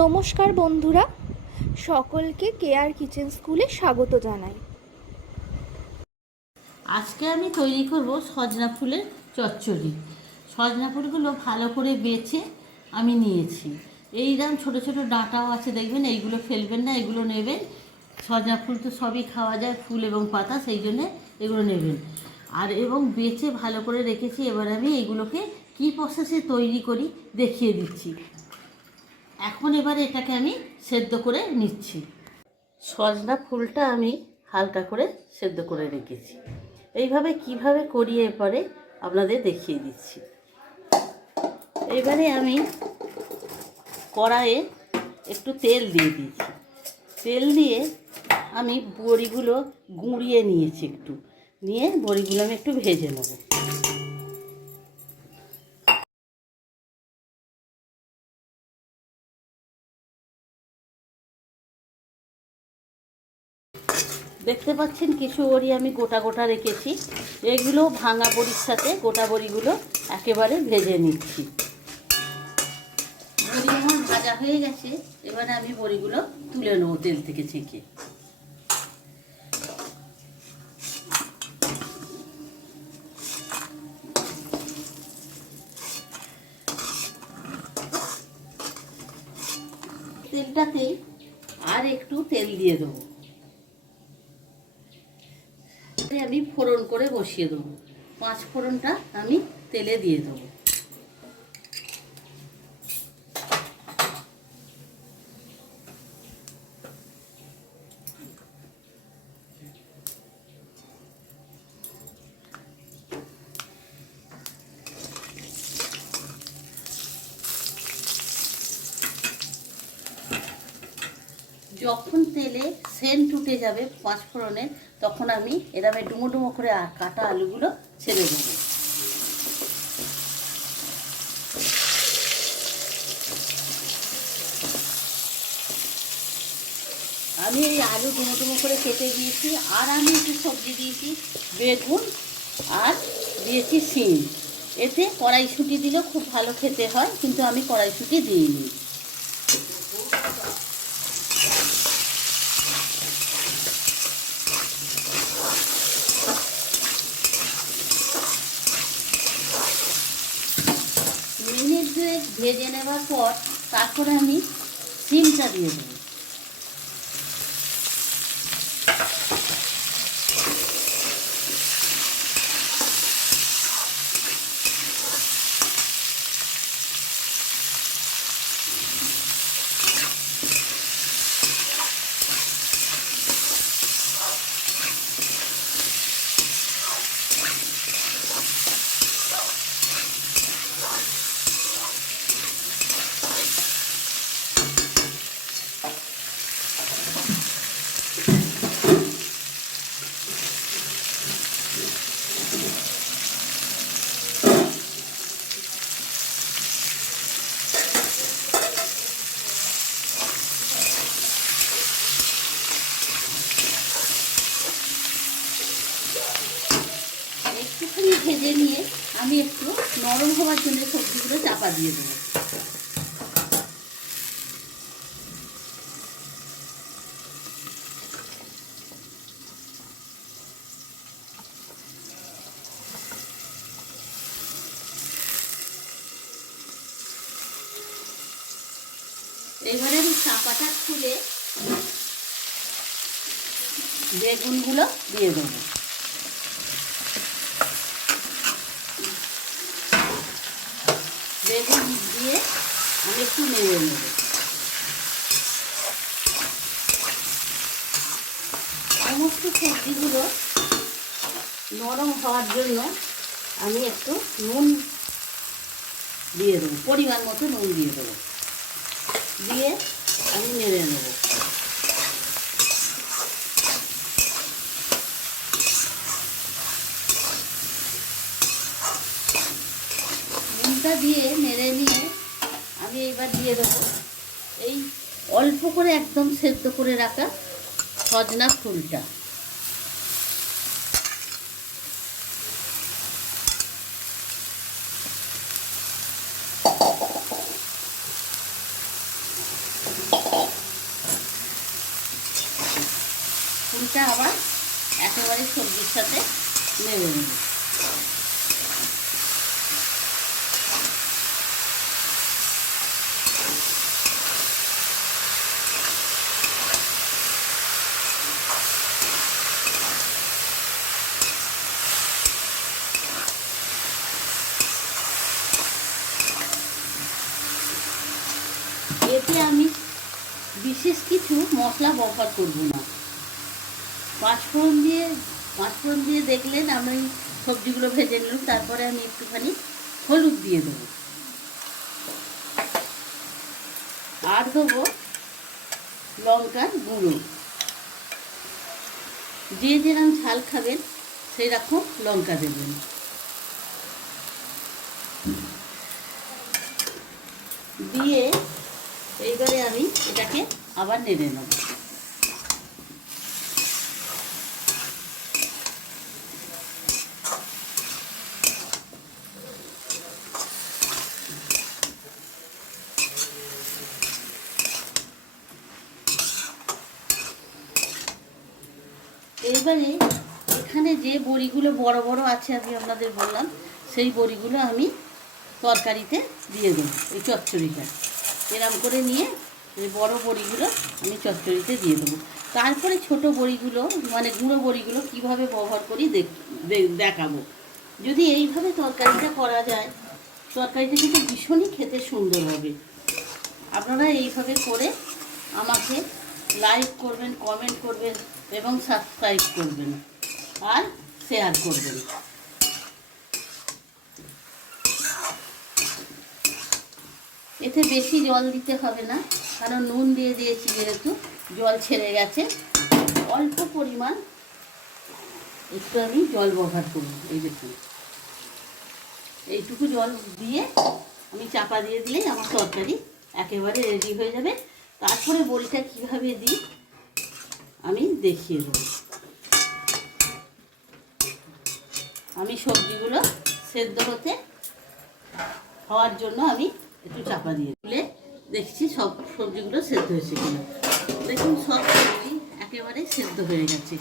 নমস্কার বন্ধুরা, সকলকে কেয়ার কিচেন স্কুলে স্বাগত জানাই। আজকে আমি তৈরি করব সজনা ফুলের চচ্চড়ি। সজনা ফুলগুলো ভালো করে বেছে আমি নিয়েছি। এইরকম ছোটো ছোটো ডাঁটাও আছে, দেখবেন এইগুলো ফেলবেন না, এগুলো নেবেন। সজনা ফুল তো সবই খাওয়া যায়, ফুল এবং পাতা, সেই জন্যে এগুলো নেবেন। আর এবং বেছে ভালো করে রেখেছি, এবার আমি এইগুলোকে কী প্রসেসে তৈরি করি দেখিয়ে দিচ্ছি। এখন এবার এটাকে আমি সেদ্ধ করে নিচ্ছি। সজনা ফুলটা আমি হালকা করে সেদ্ধ করে রেখেছি। এইভাবে কীভাবে করি এরপরে আপনাদের দেখিয়ে দিচ্ছি। এবারে আমি কড়াইয়ে একটু তেল দিয়ে দিয়েছি তেল দিয়ে আমি বড়িগুলো গুঁড়িয়ে নিয়েছি একটু। নিয়ে বড়িগুলো আমি একটু ভেজে নেব। দেখতে পাচ্ছেন কিছু বড়ি আমি গোটা গোটা রেখেছি। এগুলো ভাঙা বড়ির সাথে গোটা বড়িগুলো একেবারে ভেজে নিচ্ছি। বড়ি আমার ভাজা হয়ে গেছে, এবারে আমি বড়িগুলো তুলে নেব তেল থেকে ছেঁকে। তেলটাতেই আর একটু তেল দিয়ে দেবো। আমি ফোড়ন করে বসিয়ে দেবো। পাঁচ ফোড়নটা আমি তেলে দিয়ে দেবো। যখন তেলে সেন্ট উঠে যাবে পাঁচ ফোড়নের তখন আমি এরমে ডুমো ডুমো করে কাটা আলুগুলো ছেড়ে দেবো। আমি এই আলু ডুমো ডুমো করে কেটে দিয়েছি, আর আমি একটু সবজি দিয়েছি, বেগুন আর দিয়েছি শিম। এতে কড়াইশুঁটি দিলেও খুব ভালো খেতে হয়, কিন্তু আমি কড়াইশুঁটি দিইনি। মিনিট ভেজে নেওয়ার পর তারপরে আমি সিমটা দিয়ে দেবো। একটুখানি ভেজে নিয়ে আমি একটু নরম হওয়ার জন্য সবজিগুলো চাপা দিয়ে দেবো। এবারে আমি চাপাটা খুলে বেগুনগুলো দিয়ে দেবো। বেগুন দিয়ে আমি একটু নেড়ে নেব। সমস্ত সবজিগুলো নরম হওয়ার জন্য আমি একটু নুন দিয়ে দেবো, পরিমাণ মতো নুন দিয়ে দেবো। দিয়ে আমি নেড়ে নেব। দিয়ে দেবো। এই অল্প করে একদম সেদ্ধ করে রাখা সজনা ফুলটা। ফুলটা আবার একেবারে সবজির সাথে নেমে নেবে। এতে আমি বিশেষ কিছু মশলা ব্যবহার করব না। পাঁচফোড়ন দিয়ে পাঁচফোড়ন দিয়ে দেখলেন আমি সবজিগুলো ভেজে নিলাম, তারপরে আমি একটুখানি হলুদ দিয়ে দেবো। আর দেবো লঙ্কার গুঁড়ো। যে যেরকম ঝাল খাবেন সেই রকম লঙ্কা দেবেন। দিয়ে এইবারে আমি এটাকে আবার নেড়ে নেব। এইবারে এখানে যে বড়িগুলো, বড় বড় আছে আমি আপনাদের বললাম, সেই বড়িগুলো আমি তরকারিতে দিয়ে দেবো, এই চচ্চড়িটা। এরম করে নিয়ে এই বড় বড়িগুলো আমি চচ্চড়িতে দিয়ে দেবো। তারপরে ছোট বড়িগুলো মানে গুঁড়ো বড়িগুলো কীভাবে ব্যবহার করি দেখাবো। যদি এইভাবে তরকারিটা করা যায়, তরকারিটা কিন্তু ভীষণই খেতে সুন্দর হবে। আপনারা এইভাবে করে আমাকে লাইক করবেন, কমেন্ট করবেন এবং সাবস্ক্রাইব করবেন আর শেয়ার করবেন। এতে বেশি জল দিতে হবে না, কারণ নুন দিয়ে দিয়েছি যেহেতু, জল ছেড়ে গেছে। অল্প পরিমাণ একটু আমি জল ব্যবহার করব, এই দেখুন এইটুকু জল দিয়ে আমি চাপা দিয়ে দিলেই আমার তরকারি একেবারে রেডি হয়ে যাবে। তারপরে বড়িটা কীভাবে দিই আমি দেখিয়ে দেবো। আমি সবজিগুলো সেদ্ধ হতে, হওয়ার জন্য আমি একটু চাপা দিয়ে তুলে দেখছি সব সবজিগুলো সেদ্ধ হয়েছে কিনা। দেখুন, সব সবজি একেবারে সেদ্ধ হয়ে গেছে।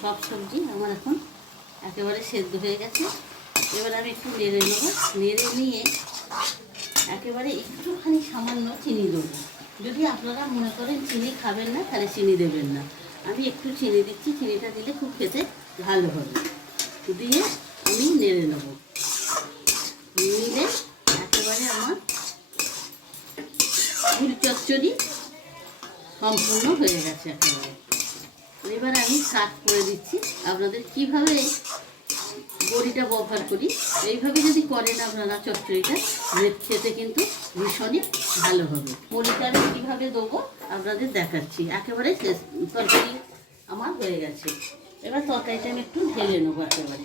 সব সবজি আমার এখন একেবারে সেদ্ধ হয়ে গেছে। এবার আমি একটু নেড়ে নেব। নেড়ে নিয়ে একেবারে একটুখানি সামান্য চিনি দেবো। যদি আপনারা মনে করেন চিনি খাবেন না, তাহলে চিনি দেবেন না। আমি একটু চিনি দিচ্ছি, চিনিটা দিলে খুব খেতে ভালো হবে। দিয়ে আমি নেড়ে নেব। নিলে একেবারে আমার ফুল চচ্চড়ি সম্পূর্ণ হয়ে গেছে একেবারে। এবার আমি শাক করে দিচ্ছি। আপনাদের কীভাবে বড়িটা ব্যবহার করি, এইভাবে যদি করেন আপনারা চচ্চড়িটা খেতে কিন্তু ভীষণই ভালো হবে। বড়িটা আমি কীভাবে দেবো আপনাদের দেখাচ্ছি। একেবারে তরকারি আমার হয়ে গেছে। এবার তরকারিটা আমি একটু ঢেলে নেব একেবারে।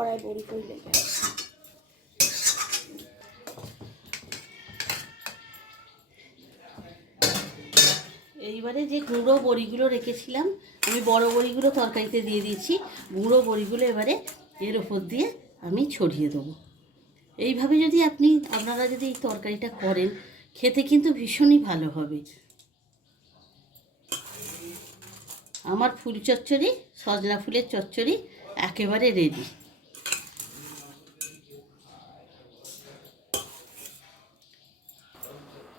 কড়াই বড়ি করলে। এইবারে যে গুঁড়ো বড়িগুলো রেখেছিলাম, আমি বড় বড়িগুলো তরকারিতে দিয়ে দিয়েছি, গুঁড়ো বড়িগুলো এবারে এর ওপর দিয়ে আমি ছড়িয়ে দেবো। এইভাবে যদি আপনি, আপনারা যদি এই তরকারিটা করেন, খেতে কিন্তু ভীষণই ভালো হবে। আমার ফুল চচ্চড়ি, সজনা ফুলের চচ্চড়ি একেবারে রেডি